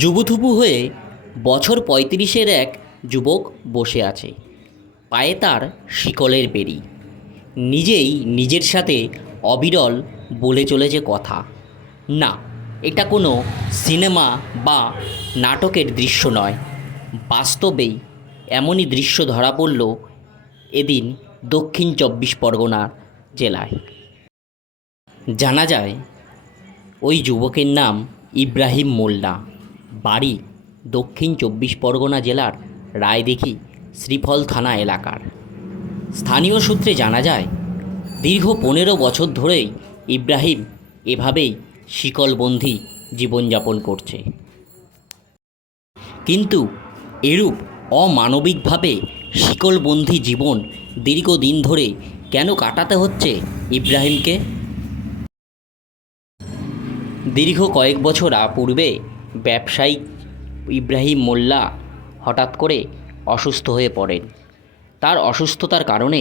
যুবথুপু হয়ে বছর ৩৫-এর এক যুবক বসে আছে, পায়ে তার শিকলের বেড়ি। নিজেই নিজের সাথে অবিরল বলে চলেছে কথা। না, এটা কোনো সিনেমা বা নাটকের দৃশ্য নয়, বাস্তবেই এমনই দৃশ্য ধরা পড়ল এদিন দক্ষিণ ২৪ পরগনা জেলায়। জানা যায় ওই যুবকের নাম ইব্রাহিম মোল্লা, বাড়ি দক্ষিণ ২৪ পরগনা জেলার রায়দিঘি শ্রীফল থানা এলাকার। স্থানীয় সূত্রে জানা যায় দীর্ঘ ১৫ বছর ধরেই ইব্রাহিম এভাবেই শিকলবন্দি জীবনযাপন করছে। কিন্তু এরূপ অমানবিকভাবে শিকলবন্দি জীবন দীর্ঘদিন ধরে কেন কাটাতে হচ্ছে ইব্রাহিমকে? দীর্ঘ কয়েক বছর পূর্বে ব্যবসায়ী ইব্রাহিম মোল্লা হঠাৎ করে অসুস্থ হয়ে পড়েন। তার অসুস্থতার কারণে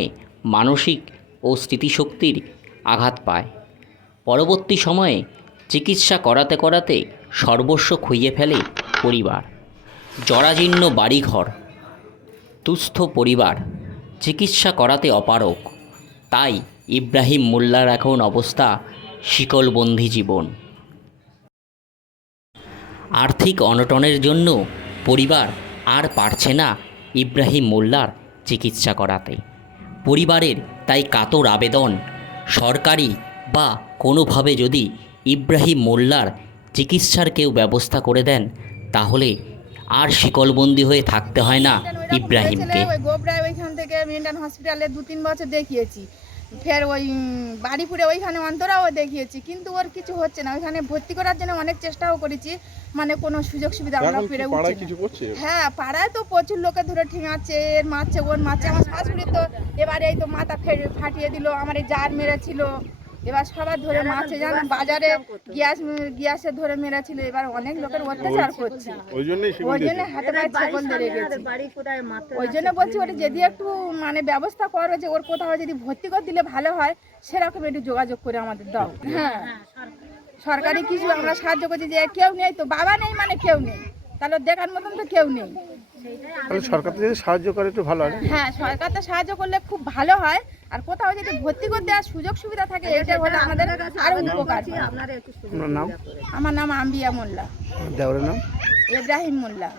মানসিক ও স্মৃতিশক্তির আঘাত পায়। পরবর্তী সময়ে চিকিৎসা করাতে করাতে সর্বস্ব খুইয়ে ফেলে পরিবার। জরাজীর্ণ বাড়িঘর, তুস্থ পরিবার, চিকিৎসা করাতে অপারগ। তাই ইব্রাহিম মোল্লার এখন অবস্থা শিকলবন্দি জীবন। আর্থিক অনটনের জন্য পরিবার আর পারছে না ইব্রাহিম মোল্লার চিকিৎসা করাতে। পরিবারের তাই কাতর আবেদন, সরকারি বা কোনোভাবে যদি ইব্রাহিম মোল্লার চিকিৎসার কেউ ব্যবস্থা করে দেন, তাহলে আর শিকলবন্দি হয়ে থাকতে হয় না ইব্রাহিমকে। গোবরায় ওইখান থেকে মেন্টাল হসপিটালে ২-৩ বছর দেখিয়েছি, ফের ওই বাড়িপুরে ওইখানে অন্তরাও দেখিয়েছি, কিন্তু ওর কিছু হচ্ছে না। ওইখানে ভর্তি করার জন্য অনেক চেষ্টাও করেছি, মানে কোনো সুযোগ সুবিধা আমরা পেরে উঠছি না। হ্যাঁ, পাড়ায় তো প্রচুর লোকে ধরে ঠিঙাচ্ছে, এর মারছে, ওর মারছে। আমার শাশুড়ি তো এবার এই তো মাথা ফাটিয়ে দিল, আমার এই জার মেরেছিল, এবার সবার ধরে মারছে। জানো, বাজারে গ্যাসে ধরে মেরেছিল। এবার অনেক লোকের অত্যাচার করছে, ওই জন্য হাতে পায়ে ছেকল ধরে গেছে। ওই জন্য বলছি ওটা যদি একটু মানে ব্যবস্থা করো, যে ওর কোথাও যদি ভর্তি করে দিলে ভালো হয়, সেরকম একটু যোগাযোগ করে আমাদের দাও। হ্যাঁ, সরকারি কিছু আমরা সাহায্য করছি, যে কেউ নেই তো, বাবা নেই মানে কেউ নেই, তাহলে দেখার মতন তো কেউ নেই। সরকার যদি সাহায্য করে একটু ভালো হয়। হ্যাঁ, সরকার তো সাহায্য করলে খুব ভালো হয়, আর কোথাও যদি ভর্তি করতে আর সুযোগ সুবিধা থাকে, এটা হলে আমাদের আরো উপকার। নাম? আমার নাম আম্বিয়া মোল্লা। দেওরের নাম ইব্রাহিম মোল্লা।